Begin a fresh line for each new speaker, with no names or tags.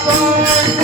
con